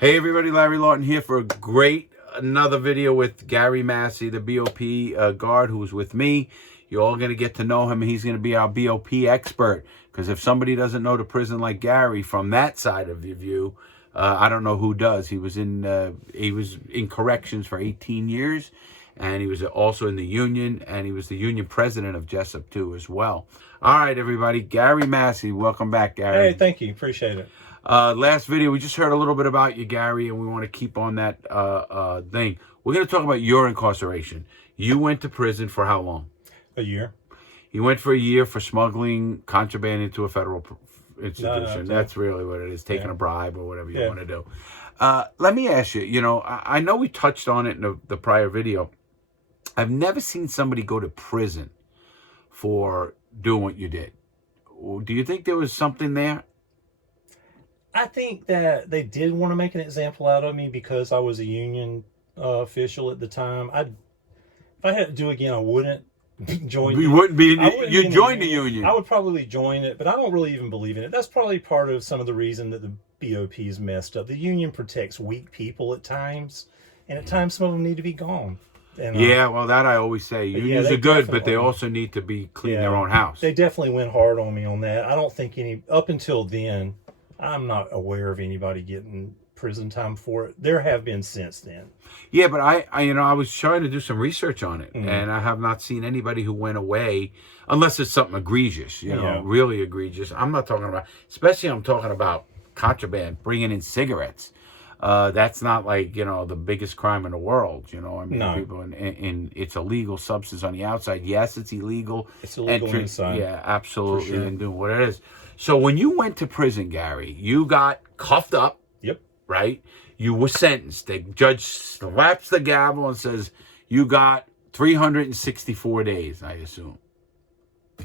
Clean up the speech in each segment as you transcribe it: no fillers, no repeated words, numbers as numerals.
Hey everybody, Larry Lawton here for another video with Gary Massey, the BOP guard who was with me. You're all going to get to know him. He's going to be our BOP expert, because if somebody doesn't know the prison like Gary from that side of the view, I don't know who does. He was in corrections for 18 years, and he was also in the union, and he was the union president of Jessup too as well. All right, everybody, Gary Massey, welcome back, Gary. Hey, thank you, appreciate it. Last video, we just heard a little bit about you, Gary, and we want to keep on that thing. We're going to talk about your incarceration. You went to prison for how long? A year. You went for a year for smuggling contraband into a federal institution. That's really what it is, taking a bribe or whatever you want to do. Let me ask you, I know we touched on it in the prior video. I've never seen somebody go to prison for doing what you did. Do you think there was something there? I think that they did want to make an example out of me because I was a union official at the time. If I had to do it again, I wouldn't join. You wouldn't be. You joined the union. I would probably join it, but I don't really even believe in it. That's probably part of some of the reason that the BOP is messed up. The union protects weak people at times, and at times some of them need to be gone. And, yeah, well, that I always say. Unions are good, but they also need to be clean their own house. They definitely went hard on me on that. I don't think up until then, I'm not aware of anybody getting prison time for it. There have been since then. Yeah, but I was trying to do some research on it, and I have not seen anybody who went away, unless it's something egregious, really egregious. I'm not talking about, especially I'm talking about contraband, bringing in cigarettes. That's not like, the biggest crime in the world, people in it's a legal substance on the outside. Yes, it's illegal. It's illegal inside. Yeah, absolutely, sure. And doing what it is. So when you went to prison, Gary, you got cuffed up. Yep. Right? You were sentenced. The judge slaps the gavel and says, you got 364 days, I assume.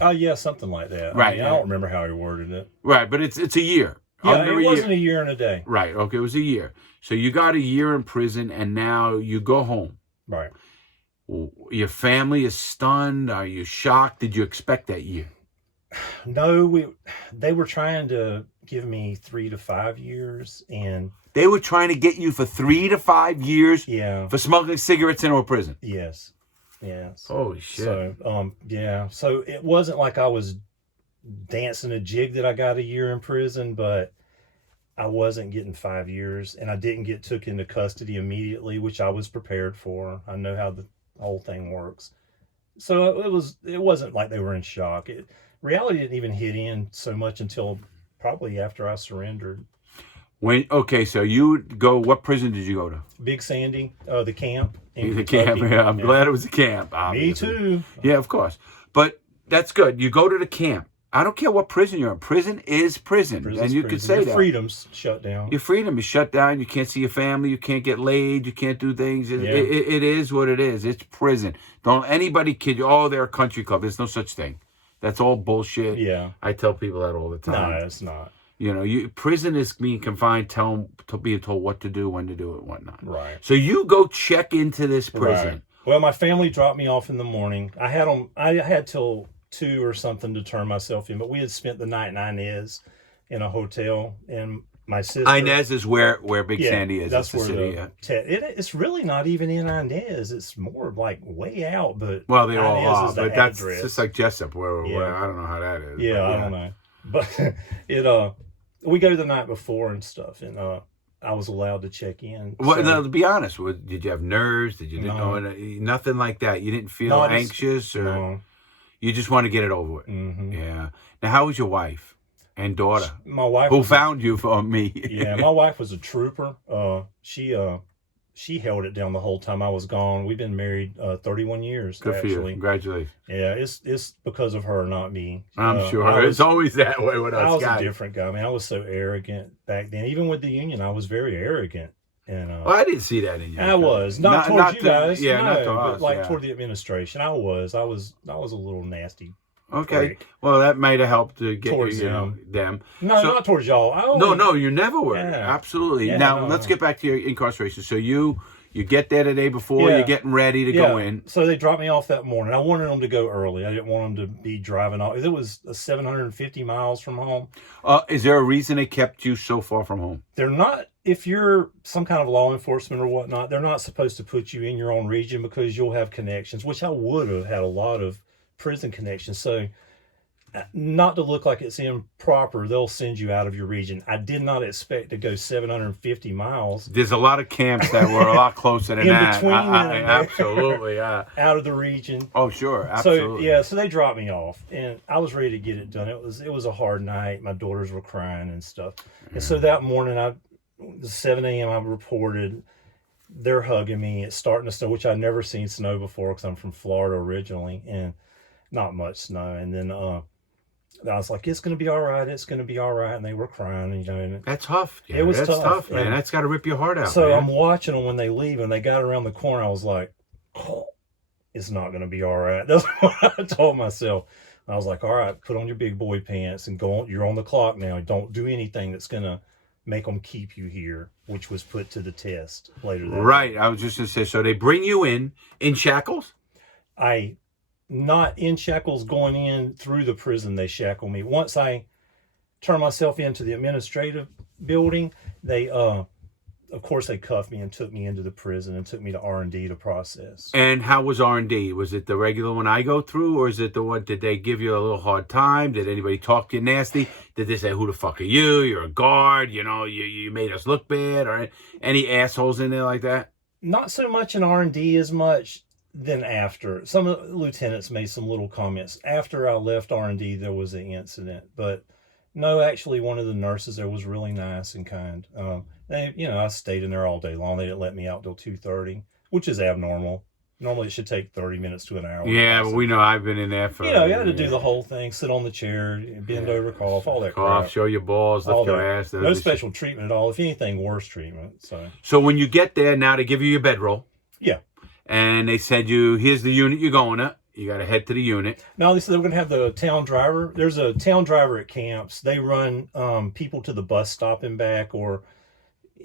Oh, yeah, something like that. Right. I don't remember how he worded it. Right, but it's a year. Yeah, it wasn't a year and a day. Right, okay, it was a year. So you got a year in prison, and now you go home. Right. Your family is stunned. Are you shocked? Did you expect that year? No, they were trying to give me 3 to 5 years, and they were trying to get you for 3 to 5 years. Yeah. For smuggling cigarettes into a prison. Yes. Holy shit. So, yeah. So it wasn't like I was dancing a jig that I got a year in prison, but I wasn't getting 5 years, and I didn't get took into custody immediately, which I was prepared for. I know how the whole thing works. So it wasn't like they were in shock. Reality didn't even hit in so much until probably after I surrendered. So you go, what prison did you go to? Big Sandy, the camp. The camp, yeah. I'm glad it was a camp, obviously. Me too. Yeah, of course. But that's good. You go to the camp. I don't care what prison you're in. Prison is prison. And you could say that. Your freedom's shut down. Your freedom is shut down. You can't see your family. You can't get laid. You can't do things. It is what it is. It's prison. Don't anybody kid you. Oh, they're a country club. There's no such thing. That's all bullshit. Yeah. I tell people that all the time. No, it's not. Prison is being confined, being told what to do, when to do it, whatnot. Right. So you go check into this prison. Right. Well, my family dropped me off in the morning. I had till 2 or something to turn myself in, but we had spent the night in Inez in a hotel, and my sister. Inez is where Big Sandy is. That's the where city. It's really not even in Inez. It's more like way out, but well, they all Inez are. is the But that's address. just like Jessup, where I don't know how that is. Yeah, I don't know. But we go the night before and stuff, and I was allowed to check in. Well, to be honest, did you have nerves? Did you No. nothing like that? You didn't feel anxious, or no. You just want to get it over with? Mm-hmm. Yeah. Now, how was your wife and daughter? My wife, who found you from me? Yeah, my wife was a trooper. She held it down the whole time I was gone. We've been married 31 years. Good actually. for you. Congratulations. Yeah, it's because of her, not me. I'm sure. It's always that way with us guys. I was a different guy. I mean, I was so arrogant back then. Even with the union, I was very arrogant. And well, I didn't see that in you. I was not towards you guys. Yeah, no, not to us. But like toward the administration, I was a little nasty. Okay. Prick. Well, that might have helped to get towards them. No, not towards y'all. No, you never were. Yeah. Absolutely. Yeah, Now let's get back to your incarceration. So you You get there the day before. Yeah. You're getting ready to go in. So they dropped me off that morning. I wanted them to go early. I didn't want them to be driving off. It was 750 miles from home. Is there a reason they kept you so far from home? They're not, if you're some kind of law enforcement or whatnot, they're not supposed to put you in your own region because you'll have connections, which I would have had a lot of prison connections. So not to look like it's improper, they'll send you out of your region. I did not expect to go 750 miles. There's a lot of camps that were a lot closer than in that. between Absolutely, yeah. Out of the region. Oh, sure, absolutely. So they dropped me off, and I was ready to get it done. It was a hard night. My daughters were crying and stuff. And so that morning, 7 a.m. I reported. They're hugging me. It's starting to snow, which I'd never seen snow before because I'm from Florida originally, and not much snow. And then I was like, it's going to be all right. It's going to be all right. And they were crying, And that's tough. Yeah, it was that's tough, man. That's got to rip your heart out. So man. I'm watching them when they leave, and they got around the corner. I was like, oh, it's not going to be all right. That's what I told myself. I was like, all right, put on your big boy pants and go on. You're on the clock now. Don't do anything that's going to make them keep you here, which was put to the test later that Right. day. I was just going to say, so they bring you in shackles? Not in shackles going in through the prison. They shackle me. Once I turn myself into the administrative building, they of course they cuffed me and took me into the prison and took me to R&D to process. And how was R&D? Was it the regular one I go through, or is it the one, did they give you a little hard time? Did anybody talk to you nasty? Did they say, who the fuck are you? You're a guard, you made us look bad, or any assholes in there like that? Not so much in R&D as much then after. Some of the lieutenants made some little comments. After I left R&D, there was an incident. But no, actually, one of the nurses there was really nice and kind. I stayed in there all day long. They didn't let me out till 2:30, which is abnormal. Normally, it should take 30 minutes to an hour. Yeah, but we know I've been in there for... you had to do the whole thing. Sit on the chair, bend over, cough, all that Cough, crap. show your balls, lift your ass. No special treatment at all. If anything, worse treatment. So when you get there, now they give you your bedroll. Yeah. And they said here's the unit you're going to. You got to head to the unit. No, they said they were going to have the town driver. There's a town driver at camps. They run people to the bus stop and back, or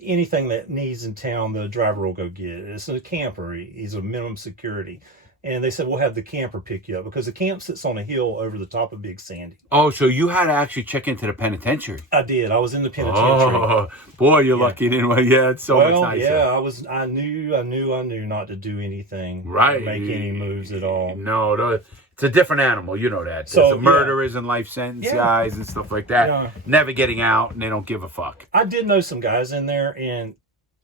anything that needs in town, the driver will go get it. It's a camper. He's a minimum security. And they said, we'll have the camper pick you up because the camp sits on a hill over the top of Big Sandy. Oh, so you had to actually check into the penitentiary. I did. I was in the penitentiary. Oh, boy, you're lucky you didn't. Yeah, it's so much nicer. Yeah, I knew not to do anything. Right. Or make any moves at all. No, it's a different animal. You know that. There's the murderers and life sentence guys and stuff like that. Yeah. Never getting out, and they don't give a fuck. I did know some guys in there, and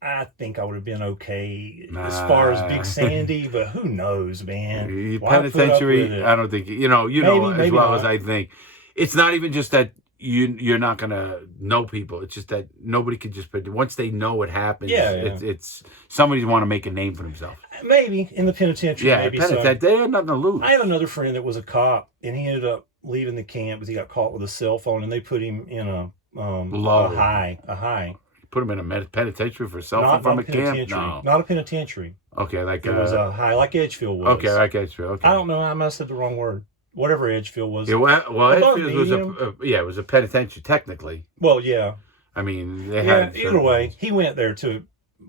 I think I would have been okay as far as Big Sandy, but who knows, man? Penitentiary, I don't think, maybe as well not. As I think. It's not even just that you're not going to know people. It's just that nobody could just, once they know what happens, it's somebody want to make a name for themselves. Maybe in the penitentiary. Yeah, maybe they had nothing to lose. I have another friend that was a cop, and he ended up leaving the camp because he got caught with a cell phone, and they put him in a high. Put him in a penitentiary for a cell phone from a camp? No. Not a penitentiary. Okay, like... It was a high, like Edgefield was. Okay, like Edgefield, okay. I don't know, I must have said the wrong word. Whatever Edgefield was. Yeah, well Edgefield was it was a penitentiary, technically. Well, yeah. I mean, they had... either way, he went there to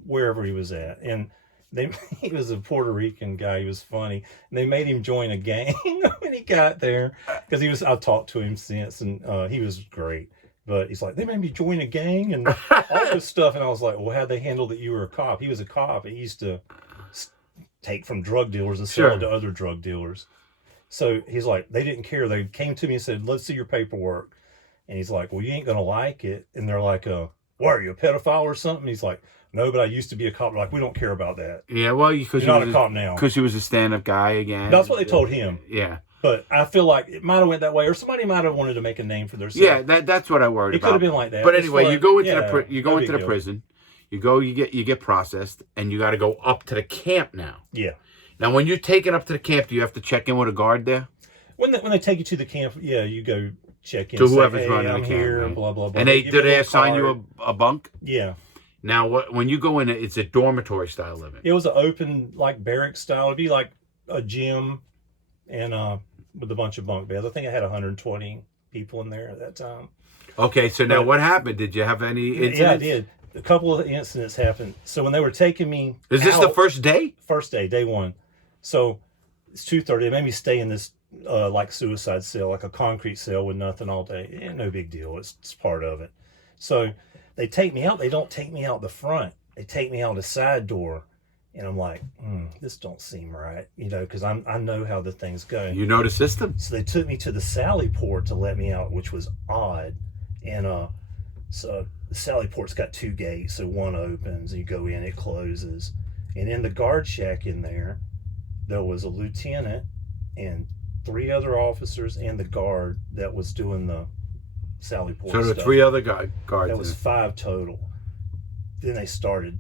wherever he was at, and he was a Puerto Rican guy. He was funny. And they made him join a gang when he got there, because I've talked to him since, and he was great. But he's like, they made me join a gang and all this stuff. And I was like, well, how'd they handle that you were a cop? He was a cop. He used to take from drug dealers and sell it to other drug dealers. So he's like, they didn't care. They came to me and said, let's see your paperwork. And he's like, well, you ain't going to like it. And they're like, what, are you a pedophile or something? He's like, no, but I used to be a cop. They're like, we don't care about that. Yeah, well, because you're not a cop now. Because he was a stand-up guy again. That's what they told him. Yeah. But I feel like it might have went that way, or somebody might have wanted to make a name for themselves. Yeah, that's what I worried about. It could have been like that. But anyway, you go into the prison, you get processed, and you got to go up to the camp now. Yeah. Now, when you're taken up to the camp, do you have to check in with a guard there? When they take you to the camp, you go check in. To whoever's running the camp, here, right? blah blah blah. And do they assign you a bunk? Yeah. Now, when you go in, it's a dormitory style living. It was an open, like barrack style. It'd be like a gym, and with a bunch of bunk beds. I think I had 120 people in there at that time. Okay, so now what happened? Did you have any incidents? Yeah, I did. a couple of incidents happened. So when they were taking me Is this the first day? First day, day one. So it's 2:30. They made me stay in this like suicide cell, like a concrete cell with nothing all day. No big deal. It's part of it. So they take me out. They don't take me out the front. They take me out the side door. And I'm like, this don't seem right, you know, because I know how the thing's going. You know the system. So they took me to the Sally Port to let me out, which was odd. And so the Sally Port's got 2 gates. So one opens, you go in, it closes. And in the guard shack in there was a lieutenant and 3 other officers and the guard that was doing the Sally Port So there stuff. were 3 other guards. That was 5 total. Then they started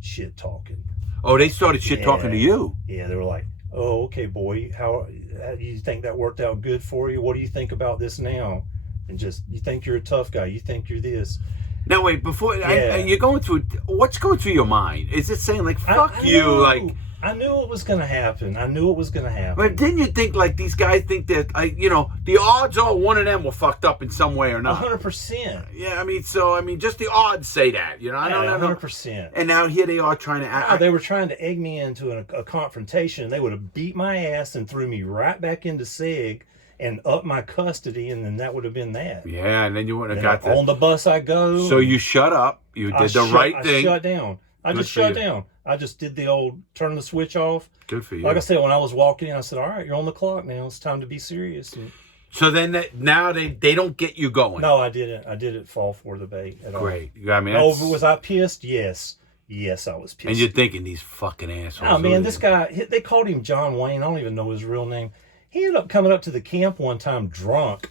shit talking. Oh, they started shit talking to you. Yeah, they were like, "Oh, okay, boy, how do you think that worked out good for you? What do you think about this now? And just, you think you're a tough guy? You think you're this?" Now wait, before you're going through, what's going through your mind? Is it saying like "fuck you"? Like, I knew it was gonna happen. I knew it was gonna happen. But didn't you think like these guys think that you know, the odds are one of them were fucked up in some way or not? 100%. Yeah, I mean, just the odds say that, you know. I don't know. 100%. And now here they are trying to. They were trying to egg me into a confrontation. They would have beat my ass and threw me right back into SEG and up my custody, and then that would have been that. Yeah, and then you wouldn't have got on the bus. I go. So you shut up. You did the right thing. I shut down. I just shut down. I just did the old turn the switch off. Good for you. Like I said, when I was walking in, I said, "All right, you're on the clock now. It's time to be serious." And so then now they don't get you going. No, I didn't. I didn't fall for the bait at all. Great. I mean, was I pissed? Yes. Yes, I was pissed. And you're thinking, these fucking assholes. Oh, man, this guy, they called him John Wayne. I don't even know his real name. He ended up coming up to the camp one time drunk.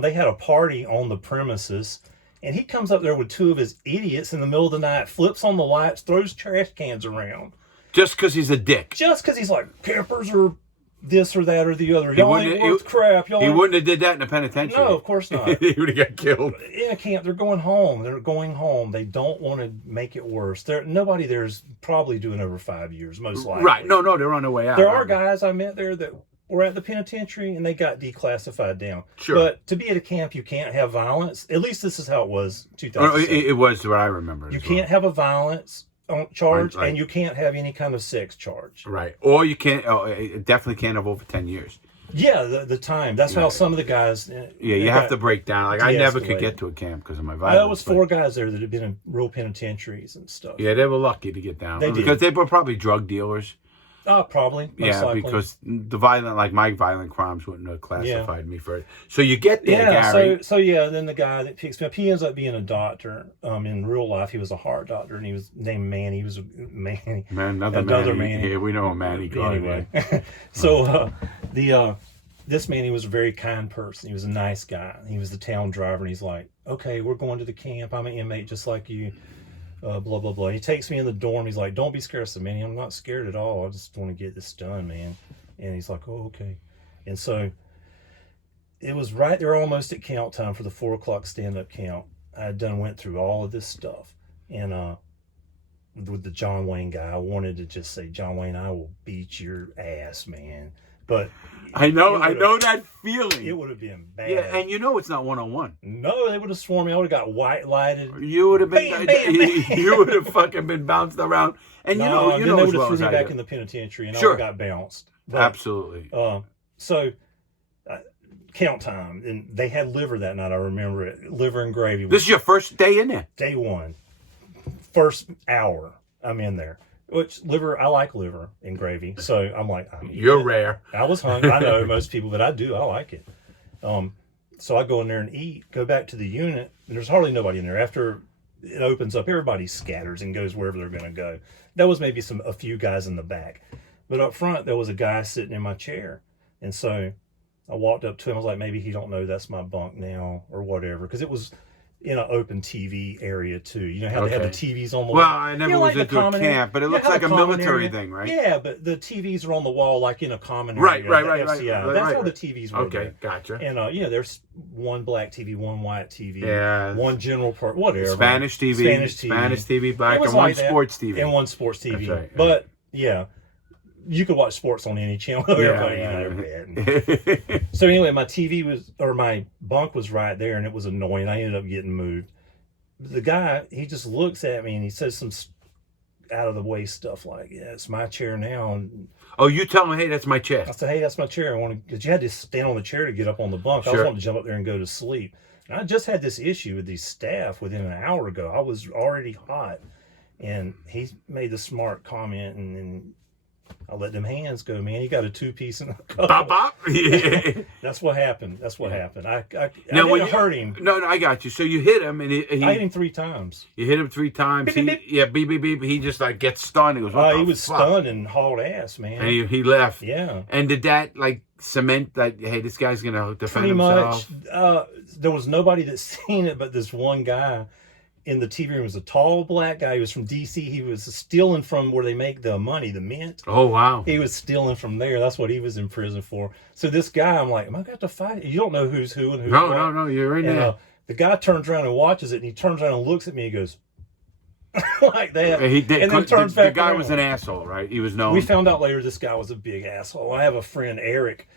They had a party on the premises. And he comes up there with 2 of his idiots in the middle of the night, flips on the lights, throws trash cans around. Just because he's a dick. Just because he's like, campers are this or that or the other. Y'all ain't worth crap. He wouldn't have did that in the penitentiary. No, of course not. He would have got killed. In a camp, they're going home. They're going home. They don't want to make it worse. Nobody there's probably doing over 5 years, most likely. Right. No, they're on their way out. There are guys I met there that were at the penitentiary and they got declassified down. Sure. But to be at a camp, you can't have violence. At least this is how it was 2007. It was what I remember. You can't have a violence charge, and you can't have any kind of sex charge. Right. Or you can't, definitely can't have over 10 years. Yeah, the time. That's how some of the guys... Yeah, you have to break down. Like, I never could get to a camp because of my violence. There was 4 guys there that had been in real penitentiaries and stuff. Yeah, they were lucky to get down. They did. Because they were probably drug dealers. Probably. Yeah, likely. Because my violent crimes wouldn't have classified me for it. So you get there, Gary. So then the guy that picks me up, he ends up being a doctor. In real life, he was a heart doctor, and he was named Manny. He was a Manny. Another Manny. Yeah, we know a Manny. Anyway, so this Manny was a very kind person. He was a nice guy. He was the town driver, and he's like, "Okay, we're going to the camp. I'm an inmate just like you." Blah blah blah. He takes me in the dorm. He's like, "Don't be scared." I said, "Manny, I'm not scared at all. I just want to get this done, man." And he's like, "Oh, okay." And so it was right there, almost at count time for the 4 o'clock stand-up count. I went through all of this stuff, and with the John Wayne guy, I wanted to just say, "John Wayne, I will beat your ass, man." But I know that feeling. It would have been bad. Yeah, and it's not 1-on-1. No, they would have sworn me. I would have got white lighted. You would have been, bam. You would have fucking been bounced around. And then they would have threw me back in the penitentiary, and I would have got bounced. But, absolutely. So count time, and they had liver that night. I remember it, liver and gravy. This is your first day in there. Day 1, first hour, I'm in there. Which liver, I like liver and gravy. So I'm like, you're rare. I was hungry. I know most people, but I do. I like it. So I go in there and eat, go back to the unit, and there's hardly nobody in there. After it opens up, everybody scatters and goes wherever they're going to go. There was maybe a few guys in the back. But up front, there was a guy sitting in my chair. And so I walked up to him. I was like, maybe he don't know that's my bunk now or whatever. Because it was in an open TV area too. You know how they have the TVs on the wall? Well, I never was into a camp, but it looks like a military thing, right? Yeah, but the TVs are on the wall like in a common area. Right. That's how the TVs were. Okay, gotcha. And there's one black TV, one white TV, one general part, whatever. Spanish TV, black, and one sports TV. And one sports TV. That's right. But yeah, you could watch sports on any channel. So anyway, my bunk was right there, and it was annoying. I ended up getting moved. the guy, he just looks at me and he says some out of the way stuff like, "Yeah, it's my chair now." And Oh, you tell him, hey, that's my chair. I said, "Hey, that's my chair. I want to," because you had to stand on the chair to get up on the bunk. I was wanting to jump up there and go to sleep. And I just had this issue with these staff within an hour ago. I was already hot, and he made the smart comment, and I let them hands go, man. He got a 2-piece and a couple. Bop, bop. Yeah. That's what happened. That's what happened. I Now, didn't hurt him. No, I got you. So you hit him, and I hit him 3 times. You hit him 3 times. Beep, beep, beep. Yeah, beep, beep, beep. He just like gets stunned. He goes, what the He was fuck? stunned and hauled ass, man. And he left. Yeah. And did that like cement that, hey, this guy's gonna defend Pretty himself? much. There was nobody that seen it, but this one guy in the TV room was a tall black guy. He was from DC. He was stealing from where they make the money, the mint. Oh wow. He was stealing from there. That's what he was in prison for. So this guy, I'm like, am I going to have to fight? You don't know who's who and who's what. No. You're in And there. the guy turns around and watches it, and he turns around and looks at me. He goes like that. He did. And then turns back The guy around. was an asshole, right? He was known. We found out later this guy was a big asshole. I have a friend, Eric.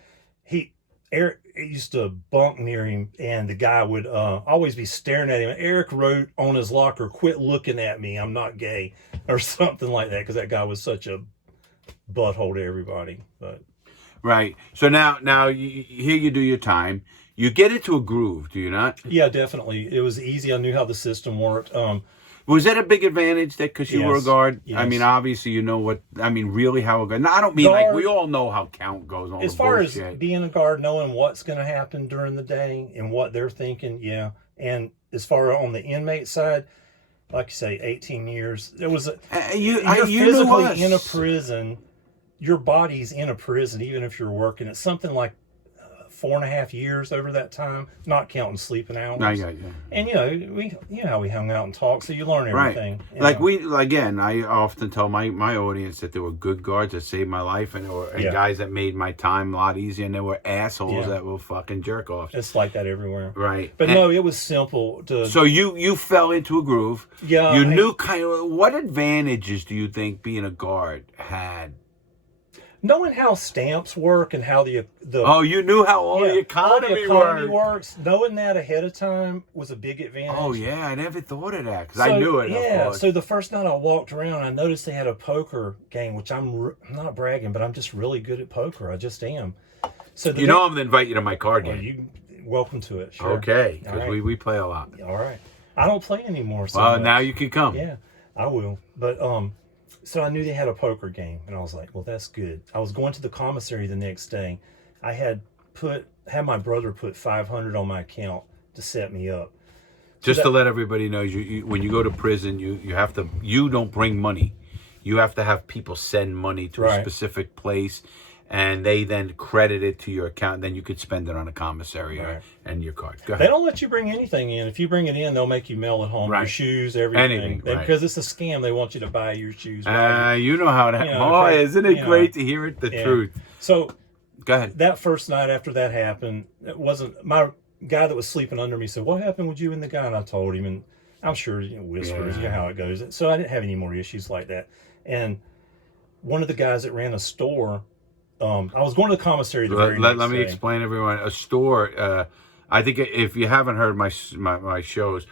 Eric used to bunk near him, and the guy would always be staring at him. Eric wrote on his locker, "Quit looking at me, I'm not gay," or something like that, because that guy was such a butthole to everybody. But right. So now here you do your time. You get into a groove, do you not? yeah, definitely. It was easy. I knew how the system worked. Was that a big advantage that because you were a Yes. guard? Yes. I mean, obviously you know what. I mean, really how a guard. No, I don't mean like we all know how count goes on. As far as being a guard, knowing what's going to happen during the day and what they're thinking, yeah. And as far on the inmate side, like you say, 18 years. There was you're physically in a prison. Your body's in a prison, even if you're working. It's something like 4.5 years over that time, not counting sleeping hours. Yeah. And you know how we hung out and talked, so you learn everything. Right. Like I often tell my audience that there were good guards that saved my life, and there were guys that made my time a lot easier, and there were assholes that were fucking jerk offs. It's like that everywhere. Right. But no, it was simple to. So you fell into a groove. Yeah. You knew kind of what advantages do you think being a guard had? Knowing how stamps work and how the you knew how all the economy works. Knowing that ahead of time was a big advantage. Oh yeah, I never thought of that because I knew it. Yeah. So the first night I walked around, I noticed they had a poker game, which I'm not bragging, but I'm just really good at poker. I just am. So I'm going to invite you to my card game. You welcome to it. Sure. Okay, because we play a lot. All right. I don't play anymore. So well, now you can come. Yeah, I will. But so I knew they had a poker game, and I was like, well, that's good. I was going to the commissary the next day. I had my brother put $500 on my account to set me up. Just to let everybody know, you when you go to prison, you don't bring money. You have to have people send money to a specific place, and they then credit it to your account. And then you could spend it on a commissary and your card. Go ahead. They don't let you bring anything in. If you bring it in, they'll make you mail it home. Your shoes, everything. Because it's a scam. They want you to buy your shoes. You know how that. Boy, isn't it great to hear it? The truth. So, go ahead. That first night after that happened, it wasn't my guy that was sleeping under me said, "What happened with you and the guy?" And I told him, and I'm sure whispers, you know how it goes. So I didn't have any more issues like that. And one of the guys that ran a store. I was going to the commissary the very next day. Let me explain, everyone. A store, I think if you haven't heard my shows,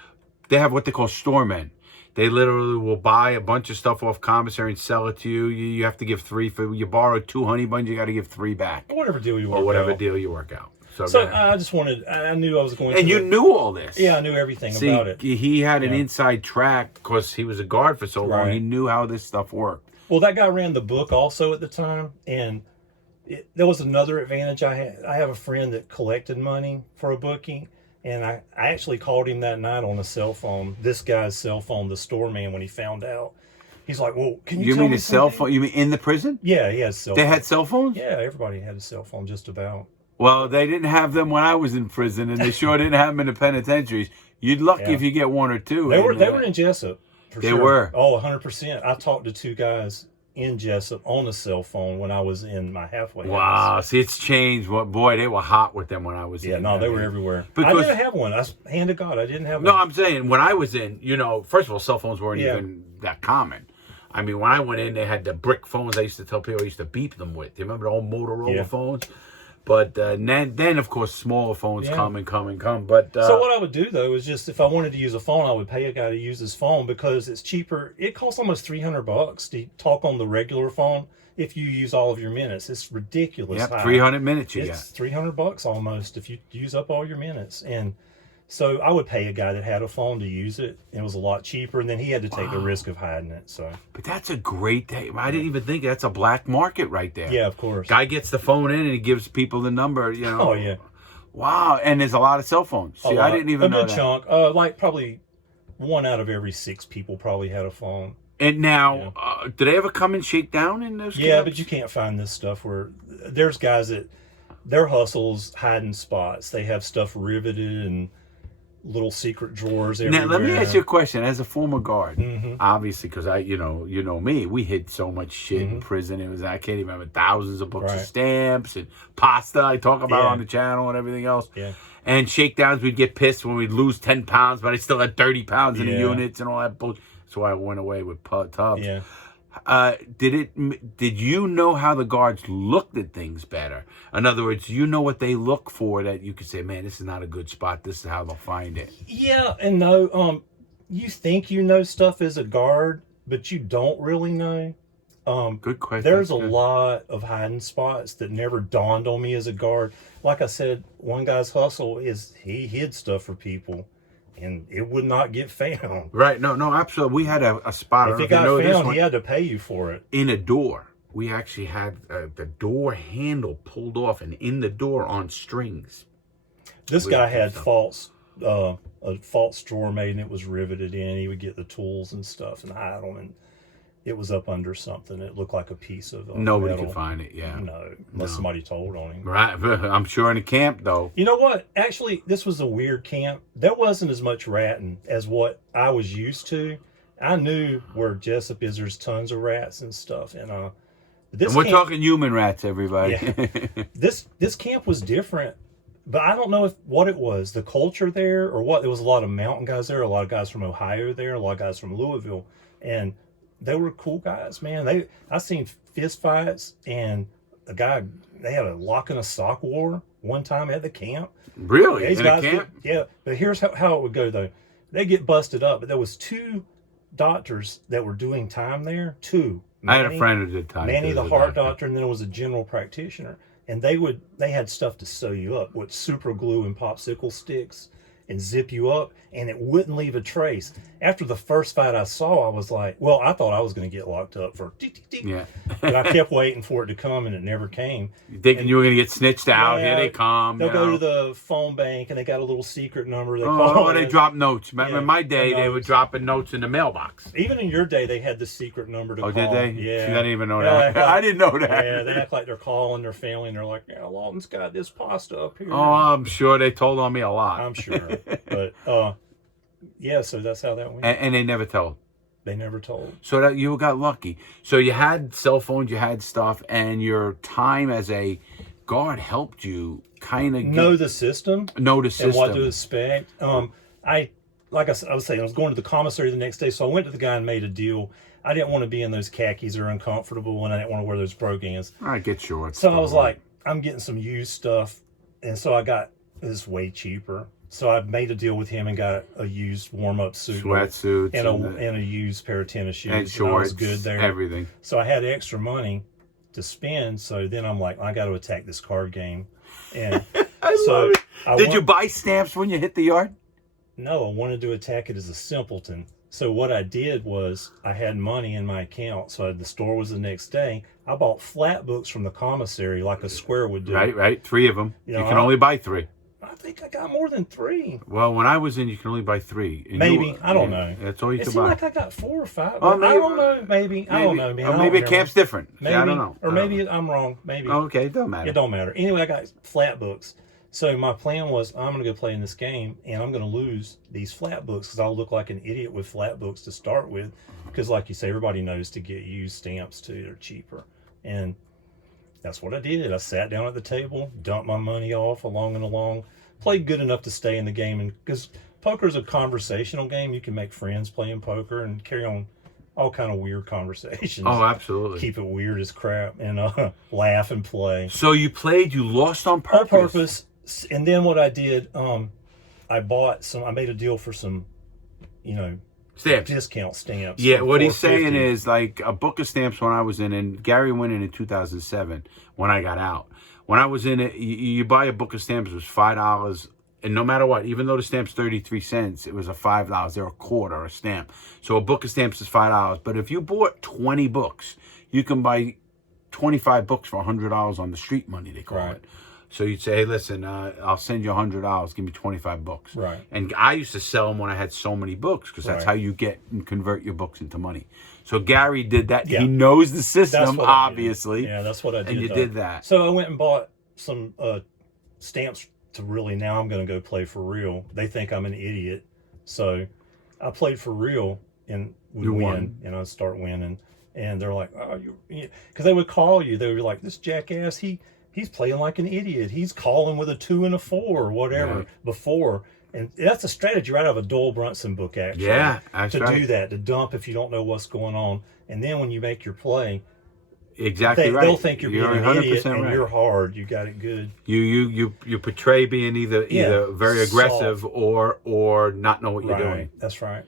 they have what they call storemen. They literally will buy a bunch of stuff off commissary and sell it to you. You have to give 3 you borrow 2 honey buns, you got to give 3 back. Whatever deal you work out. Or whatever deal you work out. So I just wanted, I knew I was going to. And you knew all this. Yeah, I knew everything about it. He had an inside track because he was a guard for so long. He knew how this stuff worked. Well, that guy ran the book also at the time, and there was another advantage I had. I have a friend that collected money for a bookie, and I actually called him that night on a cell phone, this guy's cell phone, the store man, when he found out. He's like, well, can you tell me mean his cell phone? You mean in the prison? Yeah, he has cell They phone. had cell phones? Yeah, everybody had a cell phone just about. Well, they didn't have them when I was in prison, and they sure didn't have them in the penitentiaries. You'd lucky if you get 1 or 2. They were in Jessup, for sure. They were? Oh, 100%. I talked to 2 guys in Jessup on a cell phone when I was in my halfway house. Wow, see, it's changed. Boy, they were hot with them when I was in. Yeah, no, they were everywhere. Because, I didn't have one. Hand to God, I didn't have one. No, I'm saying, when I was in, first of all, cell phones weren't even that common. I mean, when I went in, they had the brick phones I used to tell people I used to beep them with. Do you remember the old Motorola phones? But then of course smaller phones Yeah. come and come and come. But So what I would do though is just if I wanted to use a phone, I would pay a guy to use his phone because it's cheaper. It costs almost $300 to talk on the regular phone if you use all of your minutes. It's ridiculous. yep, high. 300 minutes you It's got. $300 almost if you use up all your minutes. And so I would pay a guy that had a phone to use it. It was a lot cheaper, and then he had to take the risk of hiding it. So But that's a great day. I didn't even think that's a black market right there. yeah, of course. Guy gets the phone in and he gives people the number, you know. Oh yeah. Wow, and there's a lot of cell phones. See, I didn't even know a good that. chunk. Like probably 1 out of every 6 people probably had a phone. And now, do they ever come and shake down in those Yeah, camps? but you can't find this stuff where there's guys that their hustle's hiding spots. They have stuff riveted and little secret drawers everywhere. Now, let me ask you a question. As a former guard, Mm-hmm. obviously, because you know me, we hid so much shit in prison. It was I can't even remember thousands of books of Right. stamps and pasta I talk about Yeah. on the channel and everything else. Yeah. And shakedowns, we'd get pissed when we'd lose 10 pounds, but I still had 30 pounds in the Yeah. units and all that bullshit. That's why I went away with tubs. Yeah. Did you know how the guards looked at things better? In other words, you know what they look for that you could say, man, this is not a good spot. This is how they'll find it. Yeah and no. You think you know stuff as a guard, but you don't really know. Good question. There's a That's good. lot of hiding spots that never dawned on me as a guard. Like I said, one guy's hustle is he hid stuff for people, and it would not get found. Right. No, absolutely. We had a spot. I If don't it know if you know got this found, one. he had to pay you for it. In a door. We actually had the door handle pulled off and in the door on strings. This We guy had had stuff. a false drawer made, and it was riveted in. He would get the tools and stuff and hide them, and it was up under something. It looked like a piece of Nobody metal. could find it. Yeah. No, unless somebody told on him. Right. I'm sure in a camp though. You know what? Actually, this was a weird camp. There wasn't as much ratting as what I was used to. I knew where Jessup is. There's tons of rats and stuff, and this And we're camp, talking human rats, everybody. Yeah. this camp was different, but I don't know what it was, the culture there or what. There was a lot of mountain guys there, a lot of guys from Ohio there, a lot of guys from Louisville, and they were cool guys, man. I seen fist fights, and a guy, they had a lock and a sock war one time at the camp. Really? These In a guys camp? yeah, but here's how it would go though. They get busted up, but there was 2 doctors that were doing time there. 2. I had a friend who did time. Manny, the heart doctor, and then there was a general practitioner. And they had stuff to sew you up with super glue and popsicle sticks and zip you up, and it wouldn't leave a trace. After the first fight I saw, I was like, well, I thought I was going to get locked up for Yeah. but I kept waiting for it to come, and it never came. Thinking you were going to get snitched out. Yeah, Here they come. They'll you go know. to the phone bank, and they got a little secret number. They call Oh, it. they drop notes. Remember Yeah, in my day, they were notes. dropping notes in the mailbox. Even in your day, they had the secret number to Oh, call. did they? Yeah. See, I didn't even know Yeah, that. they act I like- didn't know that. Yeah, they act like they're calling their family, and they're like, yeah, Lawton's got this pasta up here. Oh, I'm sure they told on me a lot. I'm sure. But, yeah, so that's how that went. And they never told. They never told. So that you got lucky. So you had cell phones, you had stuff, and your time as a guard helped you kind of Know the system know the and system. what to expect. Like I was saying, I was going to the commissary the next day, so I went to the guy and made a deal. I didn't want to be in those khakis or uncomfortable, and I didn't want to wear those brogans. All right, get shorts. So I was like, I'm getting some used stuff, and so I got this way cheaper. So I made a deal with him and got a used warm-up suit, sweatsuits and a used pair of tennis shoes. and I shorts, was good there. everything. So I had extra money to spend. So then I'm like, I got to attack this card game. And I so love it. I Did want- you buy stamps when you hit the yard? No, I wanted to attack it as a simpleton. So what I did was I had money in my account. So the store was the next day. I bought flat books from the commissary like a square would do. Right. 3 of them. You You know, can only buy 3. I think I got more than 3. Well, when I was in, you can only buy 3. And Maybe. I don't know. That's all you It could seemed buy. like I got 4 or 5. Oh, I maybe- don't know. Maybe. I don't know, man. Or I don't maybe a remember. camp's different. See, Maybe. I don't know. Or I don't maybe know. I'm wrong. Maybe. Okay, it doesn't matter. It don't matter. Anyway, I got flat books. So my plan was I'm going to go play in this game, and I'm going to lose these flat books because I'll look like an idiot with flat books to start with. Because like you say, everybody knows to get used stamps too. They're cheaper. And that's what I did. I sat down at the table, dumped my money off along and along, played good enough to stay in the game. And because poker is a conversational game, you can make friends playing poker and carry on all kind of weird conversations. Oh, absolutely. Keep it weird as crap and laugh and play. So you lost on purpose. On purpose. And then what I did, I made a deal for some, Stamps. discount stamps. Yeah, what he's $4.50. saying is like a book of stamps when I was in, and Gary went in 2007 when I got out. When I was in it, you buy a book of stamps, it was $5. And no matter what, even though the stamp's 33 cents, it was a $5. They're a quarter a stamp. So a book of stamps is $5. But if you bought 20 books, you can buy 25 books for $100 on the street money, they call it. So you'd say, hey, listen, I'll send you $100. Give me 25 books. Right. And I used to sell them when I had so many books because that's how you get and convert your books into money. So Gary did that. Yeah. He knows the system, obviously. Yeah, that's what I did. And you did that. So I went and bought some stamps to really, now I'm going to go play for real. They think I'm an idiot. So I played for real and would win. And I'd start winning. And they're like, oh, because they would call you. They would be like, this jackass, he's playing like an idiot. He's calling with a 2 and a 4 or whatever before. And that's a strategy right out of a Doyle Brunson book, actually. Yeah, that's right. To do that, to dump if you don't know what's going on. And then when you make your play, they'll think you're being an idiot and you're hard. You got it good. You portray being either very aggressive or not know what you're doing. That's right.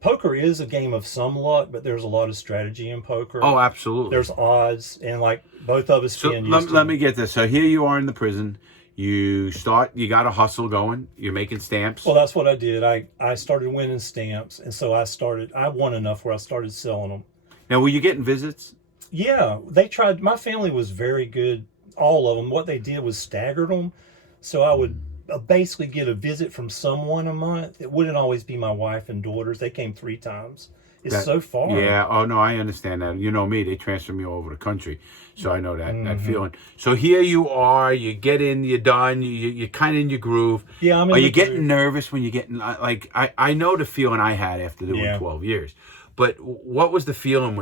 Poker is a game of some luck, but there's a lot of strategy in poker. Oh, absolutely. There's odds, and like both of us being used to. Let me get this. So here you are in the prison. You got a hustle going. You're making stamps. Well, that's what I did. I started winning stamps, and so I won enough where I started selling them. Now, were you getting visits? Yeah, they tried. My family was very good, all of them. What they did was staggered them. So I would basically get a visit from someone a month. It wouldn't always be my wife and daughters. They came 3 times. It's so far. Yeah. Oh, no, I understand that. You know me. They transfer me all over the country. So I know that feeling. So here you are. You get in. You're done. You're kind of in your groove. Yeah, I'm in Are you getting nervous when you're getting... Like, I know the feeling I had after doing 12 years. But what was the feeling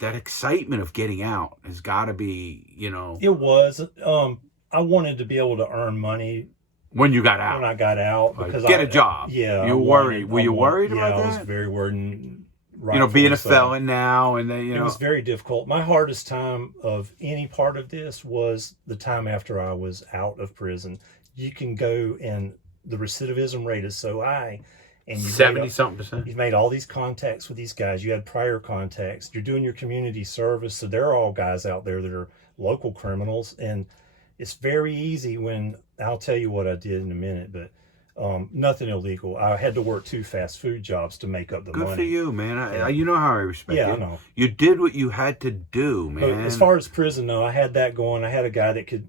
that excitement of getting out has got to be, It was. I wanted to be able to earn money when you got out. When I got out, because get a job. Yeah, you were worried. Were you worried about that? Yeah, I was very worried. Being a felon now, and then it was very difficult. My hardest time of any part of this was the time after I was out of prison. You can go, and the recidivism rate is so high. And 70-something%. You've made all these contacts with these guys. You had prior contacts. You're doing your community service. So they're all guys out there that are local criminals. And it's very easy when, I'll tell you what I did in a minute, but nothing illegal. I had to work 2 fast food jobs to make up the money. Good for you, man. You know how I respect you. Yeah, I know. You did what you had to do, man. But as far as prison, though, I had that going. I had a guy that could,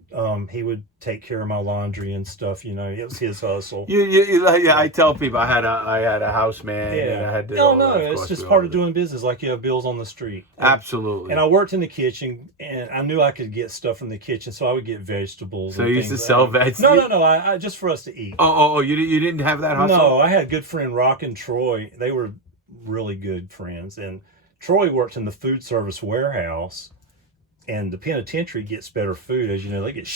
he would take care of my laundry and stuff. It was his hustle. I tell people I had a houseman. Yeah. And I had to No, it's just part of doing business. Like you have bills on the street. Absolutely. And I worked in the kitchen, and I knew I could get stuff from the kitchen, so I would get vegetables. So you used to sell vegetables? No. I just for us to eat. Oh, you didn't have that hustle? No, I had a good friend, Rock and Troy. They were really good friends, and Troy worked in the food service warehouse. And the penitentiary gets better food, as you know. They get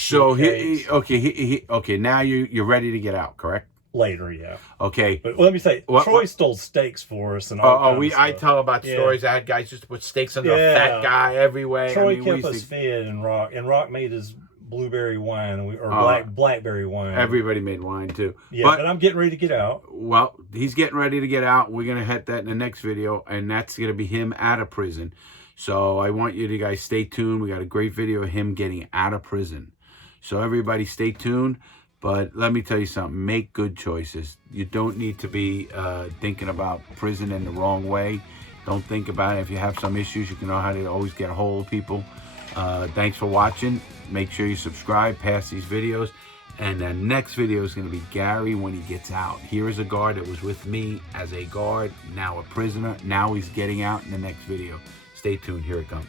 okay. Now you're ready to get out, correct? Later, yeah. Okay. But let me say, Troy stole steaks for us and all. I tell about stories. I had guys used to put steaks under a fat guy everywhere. Troy kept us fed, and Rock made his blueberry wine blackberry wine. Everybody made wine too. Yeah, but I'm getting ready to get out. Well, he's getting ready to get out. We're gonna hit that in the next video, and that's gonna be him out of prison. So I want you to guys stay tuned. We got a great video of him getting out of prison. So everybody stay tuned. But let me tell you something. Make good choices. You don't need to be thinking about prison in the wrong way. Don't think about it. If you have some issues, you can know how to always get a hold of people. Thanks for watching. Make sure you subscribe, pass these videos. And the next video is going to be Gary when he gets out. Here is a guard that was with me as a guard, now a prisoner. Now he's getting out in the next video. Stay tuned. Here it comes.